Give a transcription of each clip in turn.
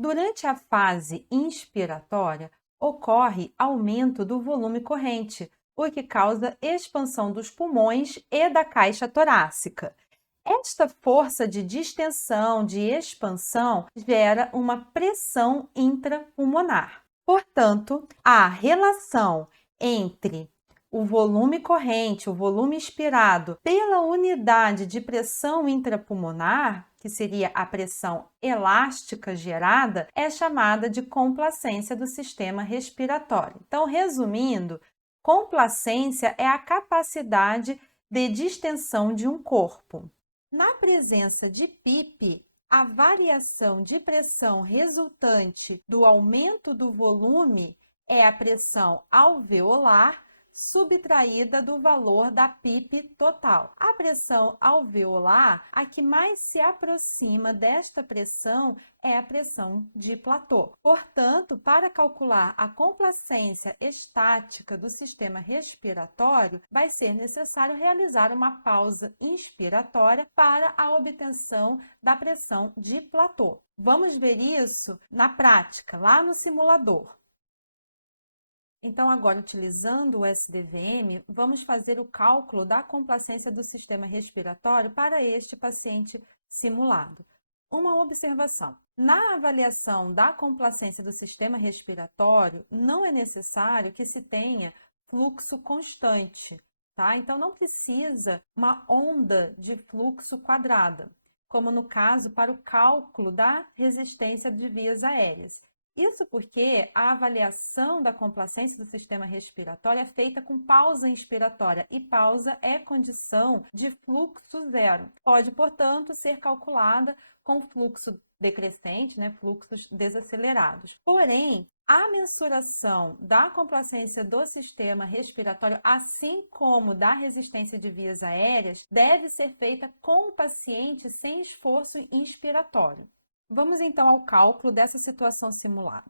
Durante a fase inspiratória, ocorre aumento do volume corrente, o que causa expansão dos pulmões e da caixa torácica. Esta força de distensão, de expansão, gera uma pressão intrapulmonar. Portanto, a relação entre o volume corrente, o volume inspirado, pela unidade de pressão intrapulmonar, que seria a pressão elástica gerada, é chamada de complacência do sistema respiratório. Então, resumindo, complacência é a capacidade de distensão de um corpo. Na presença de PIP, a variação de pressão resultante do aumento do volume é a pressão alveolar subtraída do valor da PIP total. A pressão alveolar, a que mais se aproxima desta pressão, é a pressão de platô. Portanto, para calcular a complacência estática do sistema respiratório, vai ser necessário realizar uma pausa inspiratória para a obtenção da pressão de platô. Vamos ver isso na prática, lá no simulador. Então, agora, utilizando o SDVM, vamos fazer o cálculo da complacência do sistema respiratório para este paciente simulado. Uma observação: na avaliação da complacência do sistema respiratório, não é necessário que se tenha fluxo constante, tá? Então, não precisa uma onda de fluxo quadrada, como no caso para o cálculo da resistência de vias aéreas. Isso porque a avaliação da complacência do sistema respiratório é feita com pausa inspiratória e pausa é condição de fluxo zero. Pode, portanto, ser calculada com fluxo decrescente, fluxos desacelerados. Porém, a mensuração da complacência do sistema respiratório, assim como da resistência de vias aéreas, deve ser feita com o paciente sem esforço inspiratório. Vamos então ao cálculo dessa situação simulada.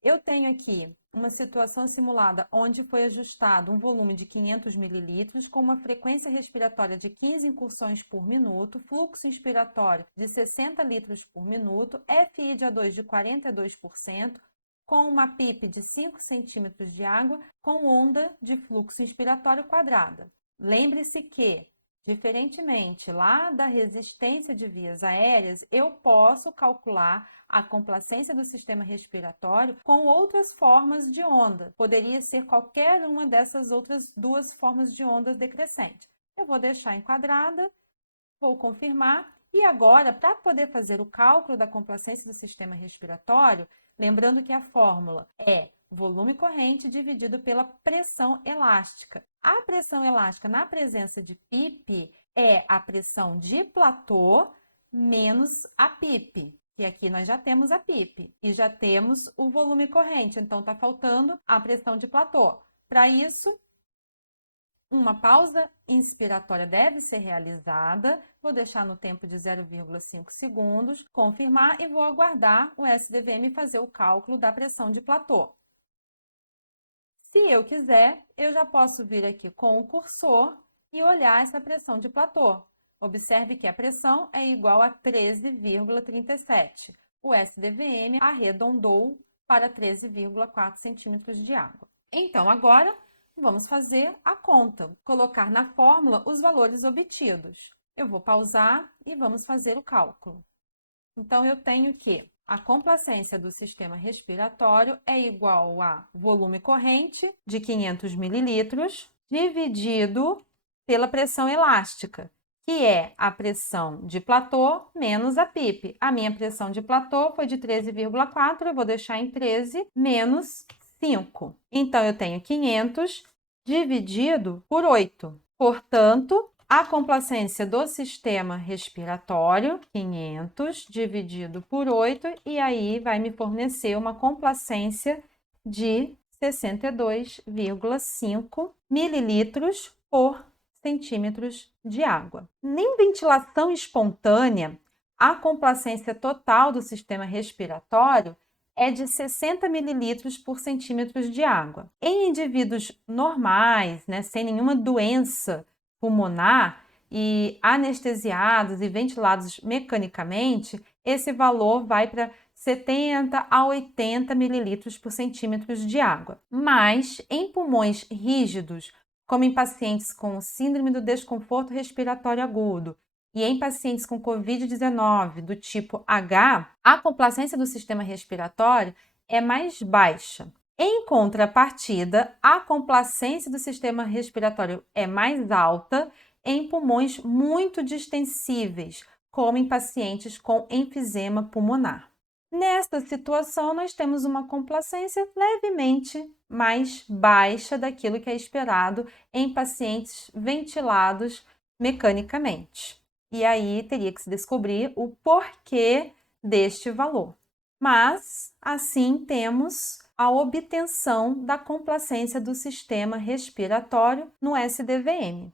Eu tenho aqui uma situação simulada onde foi ajustado um volume de 500 ml com uma frequência respiratória de 15 incursões por minuto, fluxo inspiratório de 60 litros por minuto, FI de A2 de 42%, com uma PIP de 5 centímetros de água, com onda de fluxo inspiratório quadrada. Lembre-se que, diferentemente lá da resistência de vias aéreas, eu posso calcular a complacência do sistema respiratório com outras formas de onda. Poderia ser qualquer uma dessas outras duas formas de ondas decrescente. Eu vou deixar enquadrada, vou confirmar. E agora, para poder fazer o cálculo da complacência do sistema respiratório, lembrando que a fórmula é volume corrente dividido pela pressão elástica. A pressão elástica na presença de PIP é a pressão de platô menos a PIP. E aqui nós já temos a PIP e já temos o volume corrente, então está faltando a pressão de platô. Para isso, uma pausa inspiratória deve ser realizada. Vou deixar no tempo de 0,5 segundos, confirmar e vou aguardar o SDVM fazer o cálculo da pressão de platô. Se eu quiser, eu já posso vir aqui com o cursor e olhar essa pressão de platô. Observe que a pressão é igual a 13,37. O SDVM arredondou para 13,4 centímetros de água. Então, agora, vamos fazer a conta, colocar na fórmula os valores obtidos. Eu vou pausar e vamos fazer o cálculo. Então, eu tenho que a complacência do sistema respiratório é igual a volume corrente de 500 mililitros dividido pela pressão elástica, que é a pressão de platô menos a PIP. A minha pressão de platô foi de 13,4, eu vou deixar em 13 menos 5. Então, eu tenho 500 dividido por 8. Portanto, a complacência do sistema respiratório, 500 dividido por 8, e aí vai me fornecer uma complacência de 62,5 mililitros por centímetros de água. Em ventilação espontânea, a complacência total do sistema respiratório é de 60 mililitros por centímetros de água. Em indivíduos normais, sem nenhuma doença pulmonar e anestesiados e ventilados mecanicamente, esse valor vai para 70 a 80 mililitros por centímetro de água. Mas em pulmões rígidos, como em pacientes com síndrome do desconforto respiratório agudo e em pacientes com COVID-19 do tipo H, a complacência do sistema respiratório é mais baixa. Em contrapartida, a complacência do sistema respiratório é mais alta em pulmões muito distensíveis, como em pacientes com enfisema pulmonar. Nesta situação, nós temos uma complacência levemente mais baixa daquilo que é esperado em pacientes ventilados mecanicamente. E aí teria que se descobrir o porquê deste valor. Mas, assim, temos a obtenção da complacência do sistema respiratório no SDVM.